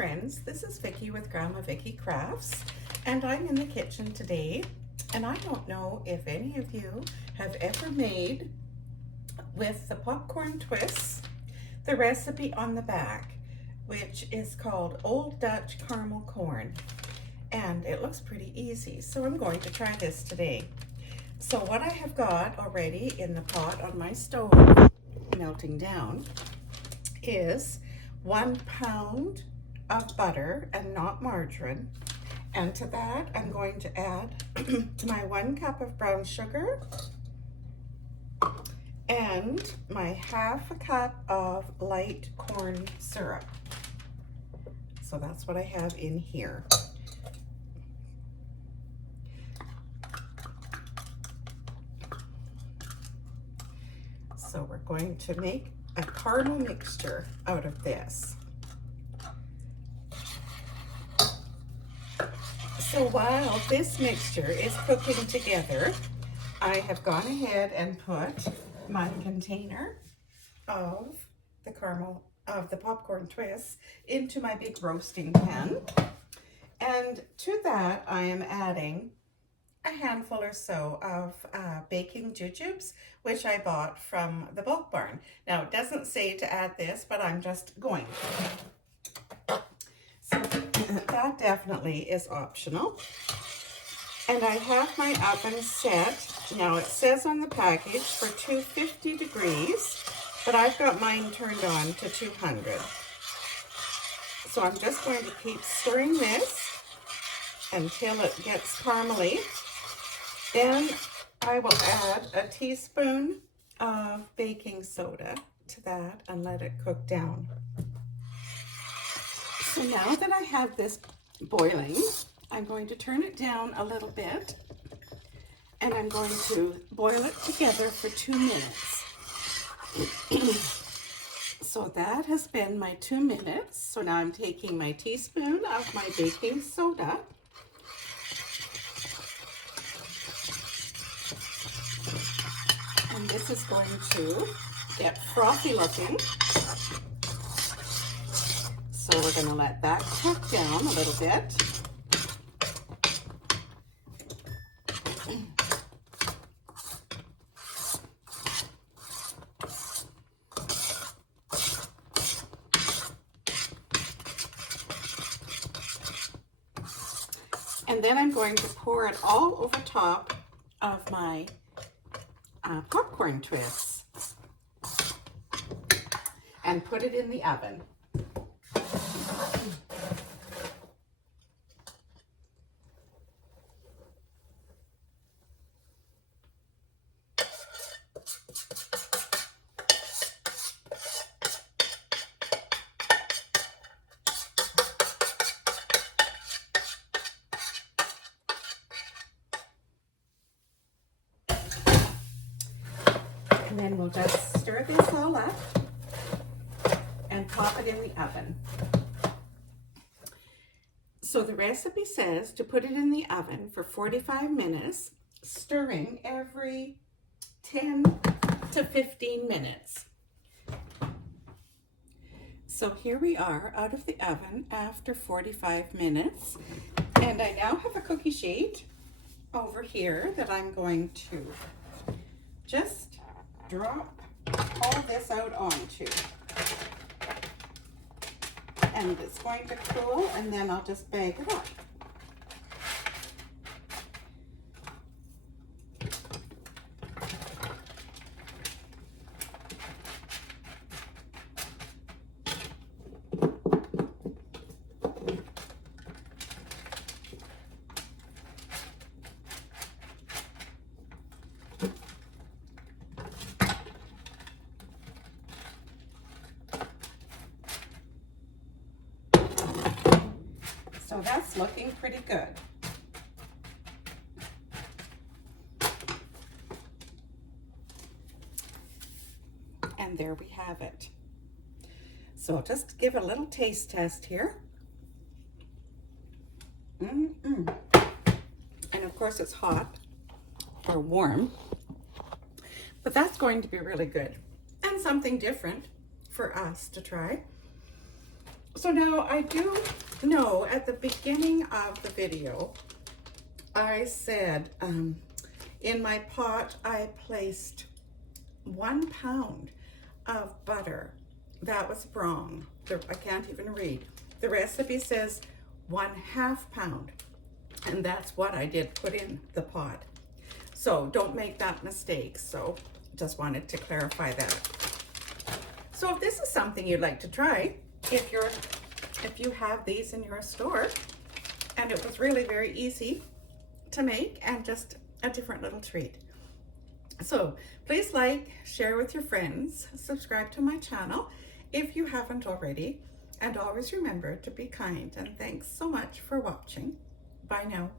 friends, this is Vicki with Grandma Vicki Crafts, and I'm in the kitchen today, and I don't know if any of you have ever made with the popcorn twists the recipe on the back, which is called Old Dutch Caramel Corn, and it looks pretty easy, so I'm going to try this today. So what I have got already in the pot on my stove melting down is 1 pound of butter, and not margarine, and to that I'm going to add my 1 cup of brown sugar and my 1/2 cup of light corn syrup. So that's what I have in here. So we're going to make a caramel mixture out of this. So while this mixture is cooking together, I have gone ahead and put my container of the popcorn twists into my big roasting pan. And to that, I am adding a handful or so of baking jujubes, which I bought from the bulk barn. Now, it doesn't say to add this, but I'm just going to. So that definitely is optional. And I have my oven set. Now, it says on the package for 250 degrees, but I've got mine turned on to 200. So I'm just going to keep stirring this until it gets caramely. Then I will add a teaspoon of baking soda to that and let it cook down. So now that I have this boiling, I'm going to turn it down a little bit, and I'm going to boil it together for 2 minutes. So that has been my 2 minutes. So now I'm taking my teaspoon of my baking soda and this is going to get frothy looking. So we're going to let that cook down a little bit. And then I'm going to pour it all over top of my popcorn twists and put it in the oven. And then we'll just stir this all up and pop it in the oven. So the recipe says to put it in the oven for 45 minutes, stirring every 10 to 15 minutes. So here we are out of the oven after 45 minutes. And I now have a cookie sheet over here that I'm going to just drop all this out onto. And it's going to cool, and then I'll just bag it up. So that's looking pretty good. And there we have it. So just give a little taste test here. And of course it's hot or warm, but that's going to be really good and something different for us to try. So now I do know at the beginning of the video, I said in my pot, I placed 1 pound of butter. That was wrong. I can't even read. The recipe says 1/2 pound, and that's what I did put in the pot. So don't make that mistake. So just wanted to clarify that. So if this is something you'd like to try, if you have these in your store, and it was really very easy to make and just a different little treat. So please like, share with your friends, subscribe to my channel if you haven't already, and always remember to be kind, and thanks so much for watching. Bye now.